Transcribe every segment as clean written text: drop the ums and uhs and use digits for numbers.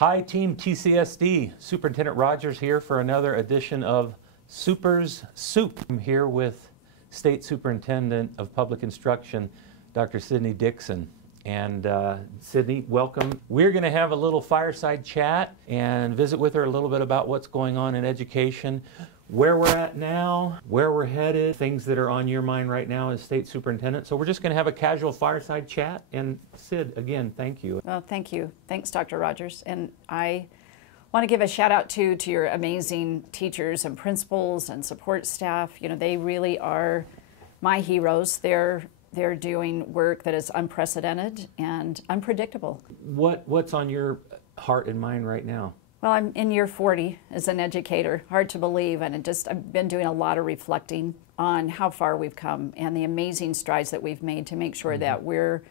Hi Team TCSD, Superintendent Rogers here for another edition of Super's Soup. I'm here with State Superintendent of Public Instruction, Dr. Sydney Dickson. And Sydney, welcome. We're going to have a little fireside chat and visit with her a little bit about what's going on in education, where we're at now, where we're headed, things that are on your mind right now as State Superintendent. So we're just going to have a casual fireside chat. And Sid, again, thank you. Well, thank you. Thanks, Dr. Rogers. And I want to give a shout out to your amazing teachers and principals and support staff. You know, they really are my heroes. They're doing work that is unprecedented and unpredictable. What's on your heart and mind right now? Well, I'm in year 40 as an educator. Hard to believe, and I've been doing a lot of reflecting on how far we've come and the amazing strides that we've made to make sure that we're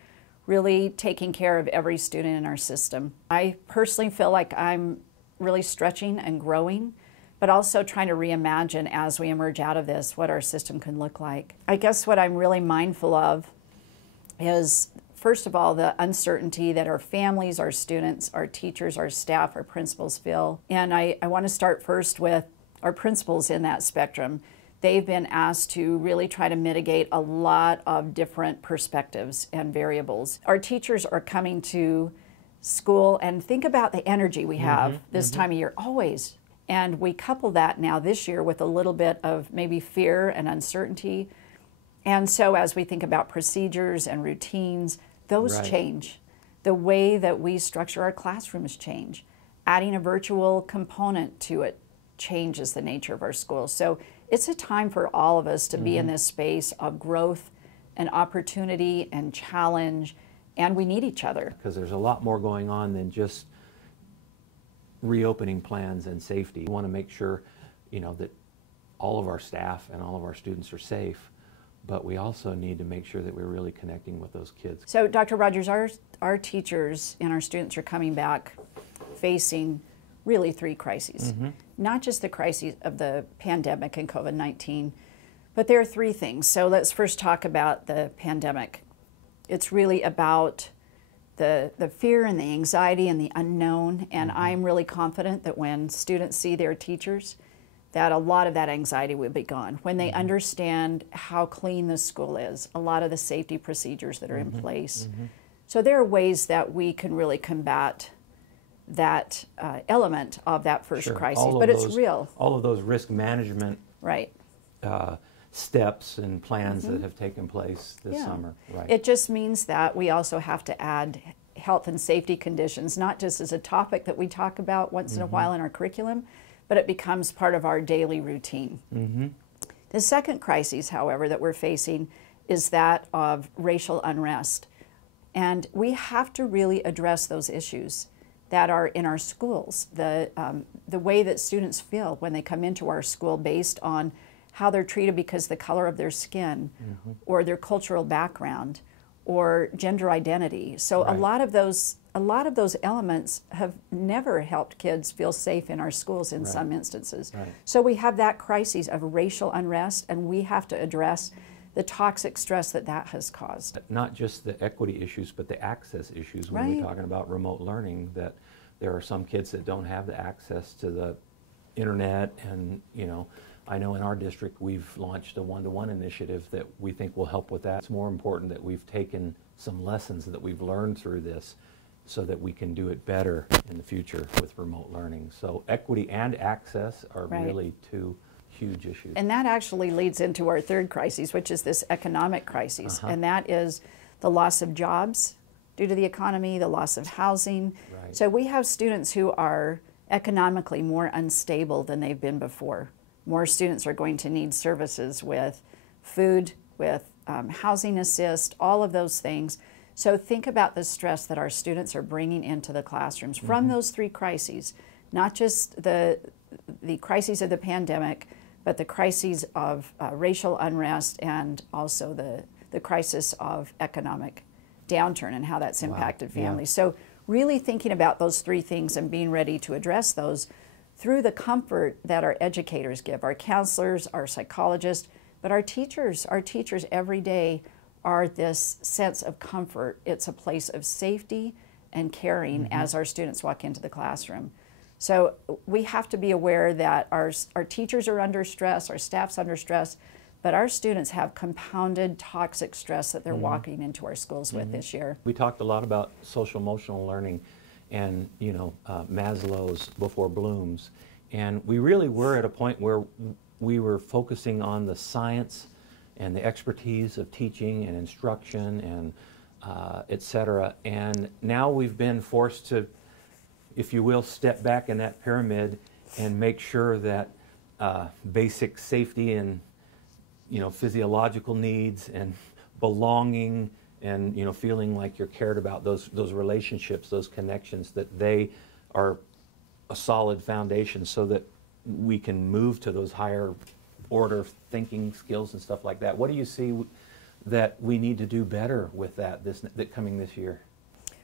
really taking care of every student in our system. I personally feel like I'm really stretching and growing, but also trying to reimagine as we emerge out of this what our system can look like. I guess what I'm really mindful of is, first of all, the uncertainty that our families, our students, our teachers, our staff, our principals feel. And I want to start first with our principals in that spectrum. They've been asked to really try to mitigate a lot of different perspectives and variables. Our teachers are coming to school, and think about the energy we have this time of year, always. And we couple that now this year with a little bit of maybe fear and uncertainty. And so as we think about procedures and routines, those change. The way that we structure our classrooms change. Adding a virtual component to it changes the nature of our schools. So it's a time for all of us to be in this space of growth and opportunity and challenge, and we need each other. Because there's a lot more going on than just reopening plans and safety. We want to make sure, you know, that all of our staff and all of our students are safe, but we also need to make sure that we're really connecting with those kids. So, Dr. Rogers, our teachers and our students are coming back facing really three crises. Not just the crises of the pandemic and COVID-19, but there are three things. So let's first talk about the pandemic. It's really about the fear and the anxiety and the unknown, and I'm really confident that when students see their teachers, that a lot of that anxiety will be gone. When they understand how clean the school is, a lot of the safety procedures that are in place. So there are ways that we can really combat that element of that first crisis, but it's real. All of those risk management steps and plans that have taken place this summer. It just means that we also have to add health and safety conditions, not just as a topic that we talk about once in a while in our curriculum, but it becomes part of our daily routine. The second crisis, however, that we're facing is that of racial unrest. And we have to really address those issues that are in our schools, the way that students feel when they come into our school based on how they're treated because of the color of their skin or their cultural background or gender identity. So a lot of those elements have never helped kids feel safe in our schools in some instances. So we have that crisis of racial unrest, and we have to address the toxic stress that has caused. Not just the equity issues, but the access issues when we're talking about remote learning, that there are some kids that don't have the access to the internet. And, you know, I know in our district we've launched a one-to-one initiative that we think will help with that. It's more important that we've taken some lessons that we've learned through this so that we can do it better in the future with remote learning. So equity and access are really two huge issues. And that actually leads into our third crisis, which is this economic crisis. And that is the loss of jobs due to the economy, the loss of housing. So we have students who are economically more unstable than they've been before. More students are going to need services with food, with housing assist, all of those things. So think about the stress that our students are bringing into the classrooms from those three crises, not just the crises of the pandemic, but the crises of racial unrest and also the crisis of economic downturn and how that's impacted families. So really thinking about those three things and being ready to address those through the comfort that our educators give, our counselors, our psychologists, but our teachers every day are this sense of comfort. It's a place of safety and caring as our students walk into the classroom. So we have to be aware that our teachers are under stress, our staff's under stress, but our students have compounded toxic stress that they're walking into our schools with this year. We talked a lot about social emotional learning and, Maslow's before Bloom's. And we really were at a point where we were focusing on the science and the expertise of teaching and instruction and et cetera. And now we've been forced to, if you will, step back in that pyramid and make sure that basic safety and physiological needs and belonging and feeling like you're cared about, those relationships, those connections, that they are a solid foundation so that we can move to those higher order thinking skills and stuff like that. What do you see that we need to do better with that coming this year?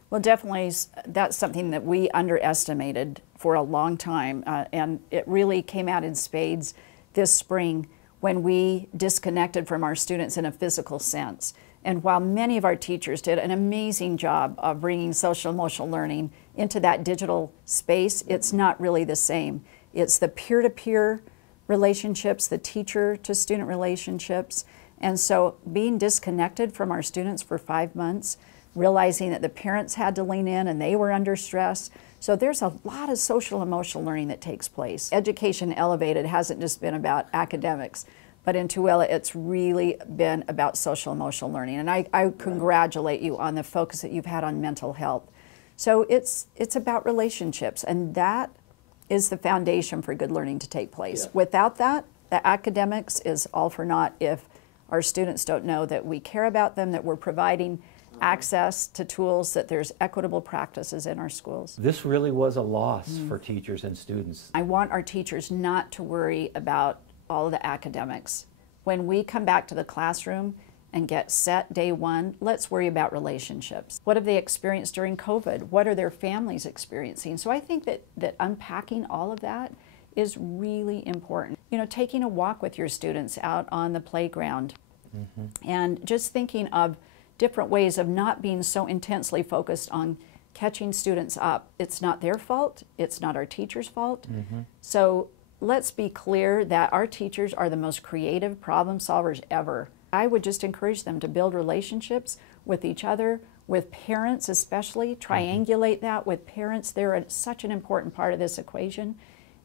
Well, definitely that's something that we underestimated for a long time, and it really came out in spades this spring when we disconnected from our students in a physical sense. And while many of our teachers did an amazing job of bringing social emotional learning into that digital space, it's not really the same. It's the peer-to-peer relationships, the teacher-to-student relationships. And so being disconnected from our students for 5 months, realizing that the parents had to lean in and they were under stress. So there's a lot of social emotional learning that takes place. Education Elevated hasn't just been about academics, but in Tooele it's really been about social emotional learning. And I congratulate you on the focus that you've had on mental health. So it's about relationships, and that is the foundation for good learning to take place. Yeah. Without that, the academics is all for naught if our students don't know that we care about them, that we're providing access to tools, that there's equitable practices in our schools. This really was a loss for teachers and students. I want our teachers not to worry about all of the academics. When we come back to the classroom and get set day one, let's worry about relationships. What have they experienced during COVID? What are their families experiencing? So I think that unpacking all of that is really important. Taking a walk with your students out on the playground and just thinking of different ways of not being so intensely focused on catching students up. It's not their fault, it's not our teachers' fault. So let's be clear that our teachers are the most creative problem solvers ever. I would just encourage them to build relationships with each other, with parents especially, triangulate that with parents. They're such an important part of this equation,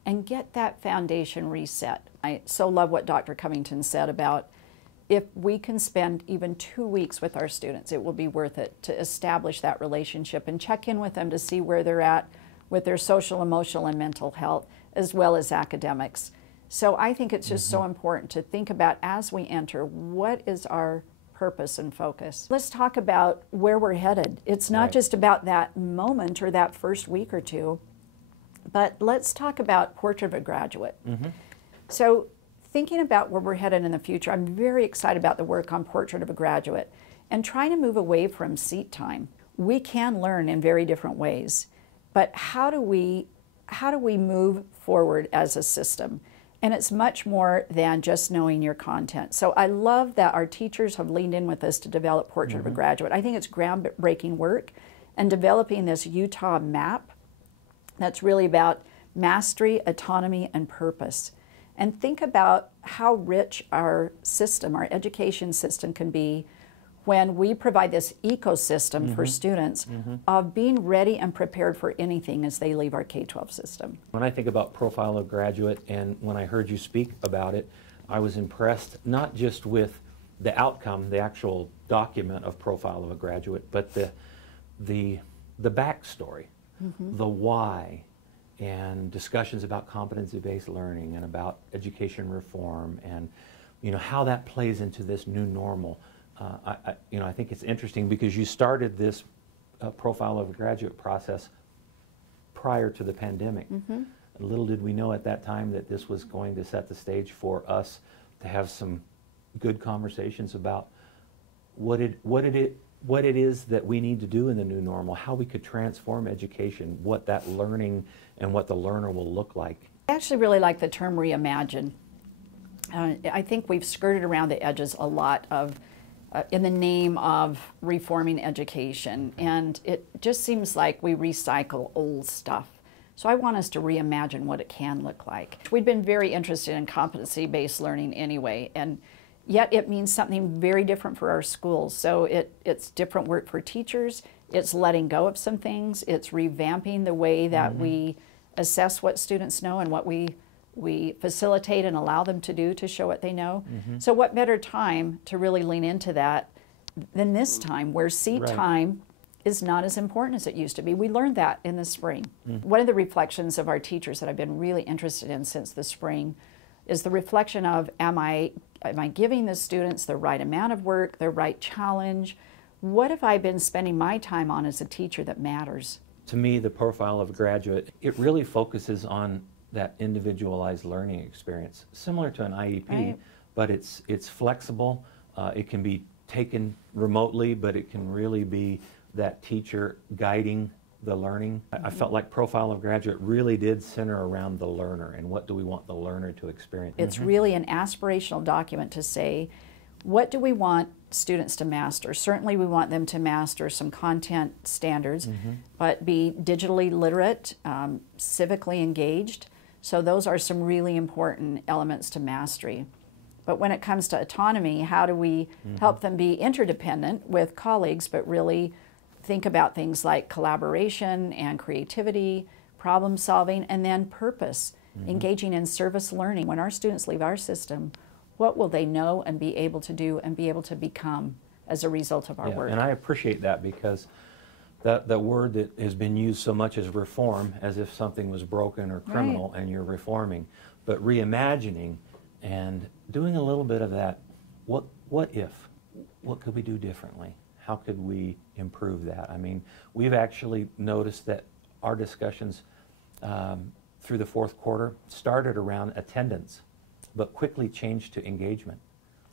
and get that foundation reset. I so love what Dr. Covington said about if we can spend even 2 weeks with our students, it will be worth it to establish that relationship and check in with them to see where they're at with their social, emotional, and mental health, as well as academics. So I think it's just so important to think about as we enter, what is our purpose and focus? Let's talk about where we're headed. It's not just about that moment or that first week or two, but let's talk about Portrait of a Graduate. So thinking about where we're headed in the future, I'm very excited about the work on Portrait of a Graduate and trying to move away from seat time. We can learn in very different ways, but how do we move forward as a system? And it's much more than just knowing your content. So I love that our teachers have leaned in with us to develop Portrait of a Graduate. I think it's groundbreaking work, and developing this Utah map that's really about mastery, autonomy, and purpose. And think about how rich our system, our education system can be when we provide this ecosystem for students of being ready and prepared for anything as they leave our K-12 system. When I think about Profile of Graduate, and when I heard you speak about it, I was impressed not just with the outcome, the actual document of Profile of a Graduate, but the backstory, the why, and discussions about competency-based learning and about education reform, and how that plays into this new normal. I think it's interesting because you started this Profile of a Graduate process prior to the pandemic. Little did we know at that time that this was going to set the stage for us to have some good conversations about what it is that we need to do in the new normal, how we could transform education, what that learning and what the learner will look like. I actually really like the term reimagine. I think we've skirted around the edges a lot of in the name of reforming education, and it just seems like we recycle old stuff. So I want us to reimagine what it can look like. We've been very interested in competency-based learning anyway, and yet it means something very different for our schools. So it's different work for teachers, it's letting go of some things, it's revamping the way that we assess what students know and what we facilitate and allow them to do to show what they know. So what better time to really lean into that than this time, where seat time is not as important as it used to be. We learned that in the spring. One of the reflections of our teachers that I've been really interested in since the spring is the reflection of, am I giving the students the right amount of work, the right challenge? What have I been spending my time on as a teacher that matters? To me, the profile of a graduate, it really focuses on that individualized learning experience, similar to an IEP, but it's flexible. It can be taken remotely, but it can really be that teacher guiding the learning. I felt like Profile of Graduate really did center around the learner and what do we want the learner to experience. It's really an aspirational document to say, what do we want students to master? Certainly we want them to master some content standards, but be digitally literate, civically engaged. So those are some really important elements to mastery. But when it comes to autonomy, how do we help them be interdependent with colleagues, but really think about things like collaboration and creativity, problem solving, and then purpose, engaging in service learning. When our students leave our system, what will they know and be able to do and be able to become as a result of our work? And I appreciate that, because the word that has been used so much is reform, as if something was broken or criminal and you're reforming. But reimagining and doing a little bit of that, what if? What could we do differently? How could we improve that? I mean, we've actually noticed that our discussions through the fourth quarter started around attendance, but quickly changed to engagement.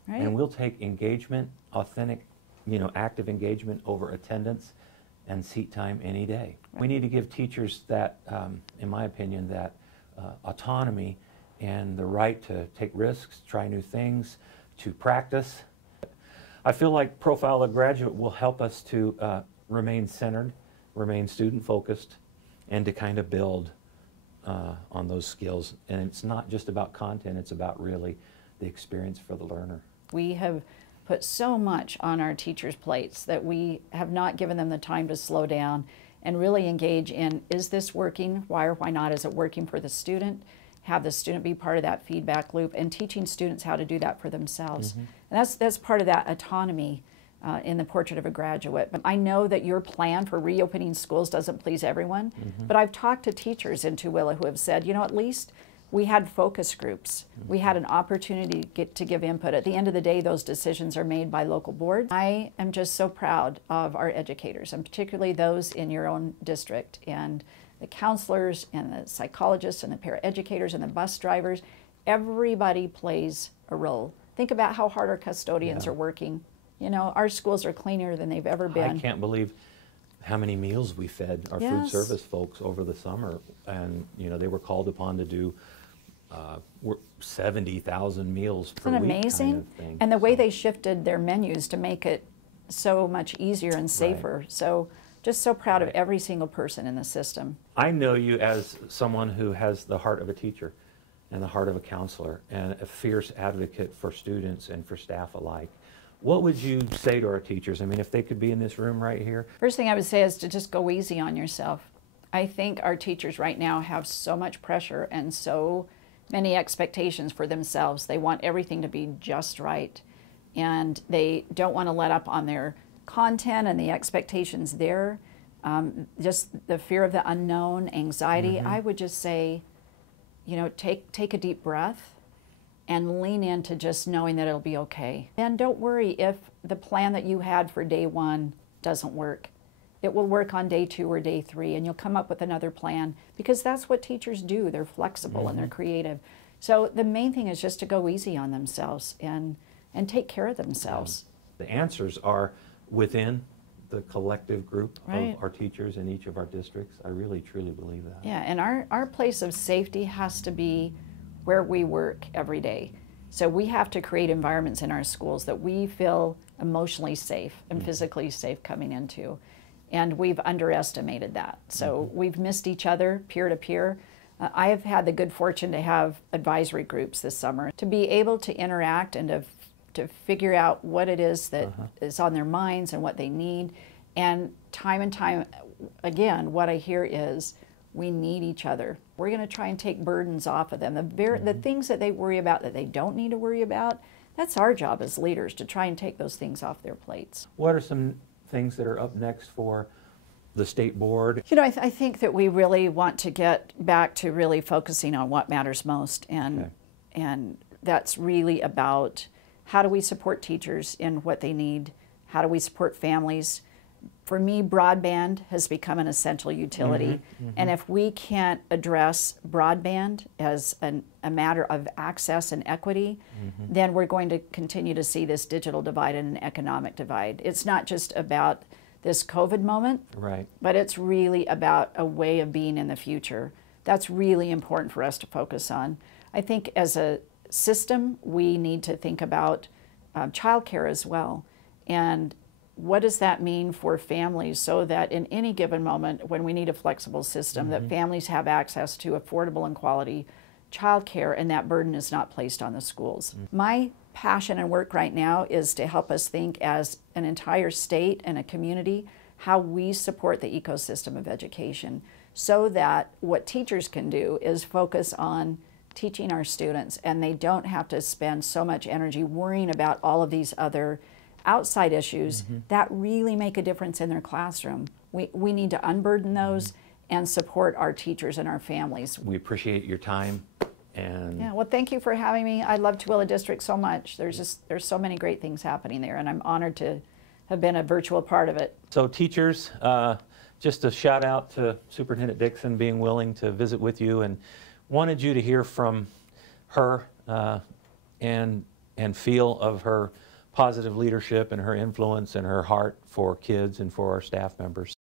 And we'll take engagement, authentic, active engagement over attendance and seat time any day. We need to give teachers that, in my opinion, that autonomy and the right to take risks, try new things, to practice. I feel like Profile of Graduate will help us to remain centered, remain student-focused, and to kind of build on those skills. And it's not just about content, it's about really the experience for the learner. We have put so much on our teachers' plates that we have not given them the time to slow down and really engage in, is this working? Why or why not is it working for the student? Have the student be part of that feedback loop, and teaching students how to do that for themselves. And that's part of that autonomy in the Portrait of a Graduate. But I know that your plan for reopening schools doesn't please everyone, but I've talked to teachers in Tooele who have said, at least we had focus groups. We had an opportunity to give input. At the end of the day, those decisions are made by local boards. I am just so proud of our educators, and particularly those in your own district, and the counselors and the psychologists and the paraeducators and the bus drivers. Everybody plays a role. Think about how hard our custodians are working. Our schools are cleaner than they've ever been. I can't believe how many meals we fed our food service folks over the summer. And, they were called upon to do 70,000 meals per week. Isn't it amazing? Kind of thing. And the way they shifted their menus to make it so much easier and safer. So just so proud of every single person in the system. I know you as someone who has the heart of a teacher and the heart of a counselor and a fierce advocate for students and for staff alike. What would you say to our teachers? I mean, if they could be in this room right here? First thing I would say is to just go easy on yourself. I think our teachers right now have so much pressure and so many expectations for themselves. They want everything to be just right, and they don't want to let up on their content and the expectations there. Just the fear of the unknown, anxiety. I would just say, take a deep breath and lean into just knowing that it'll be okay. And don't worry if the plan that you had for day one doesn't work. It will work on day 2 or day 3, and you'll come up with another plan, because that's what teachers do. They're flexible and they're creative. So the main thing is just to go easy on themselves and take care of themselves. The answers are within the collective group of our teachers in each of our districts. I really, truly believe that. Yeah, and our place of safety has to be where we work every day. So we have to create environments in our schools that we feel emotionally safe and physically safe coming into. And we've underestimated that. So we've missed each other peer to peer. I have had the good fortune to have advisory groups this summer to be able to interact and to figure out what it is that is on their minds and what they need. And time again, what I hear is we need each other. We're going to try and take burdens off of them. The things that they worry about that they don't need to worry about, that's our job as leaders, to try and take those things off their plates. What are some things that are up next for the state board? You know, I think that we really want to get back to really focusing on what matters most, and that's really about how do we support teachers in what they need, how do we support families. For me, broadband has become an essential utility, and if we can't address broadband as a matter of access and equity, then we're going to continue to see this digital divide and an economic divide. It's not just about this COVID moment, but it's really about a way of being in the future. That's really important for us to focus on. I think as a system, we need to think about childcare as well. And what does that mean for families, so that in any given moment when we need a flexible system, that families have access to affordable and quality childcare, and that burden is not placed on the schools. My passion and work right now is to help us think as an entire state and a community how we support the ecosystem of education, so that what teachers can do is focus on teaching our students, and they don't have to spend so much energy worrying about all of these other outside issues that really make a difference in their classroom. We need to unburden those and support our teachers and our families. We appreciate your time. And yeah, well, thank you for having me. I love Tooele District so much. There's so many great things happening there, and I'm honored to have been a virtual part of it. So teachers, just a shout out to Superintendent Dickson being willing to visit with you, and wanted you to hear from her and feel of her positive leadership and her influence and her heart for kids and for our staff members.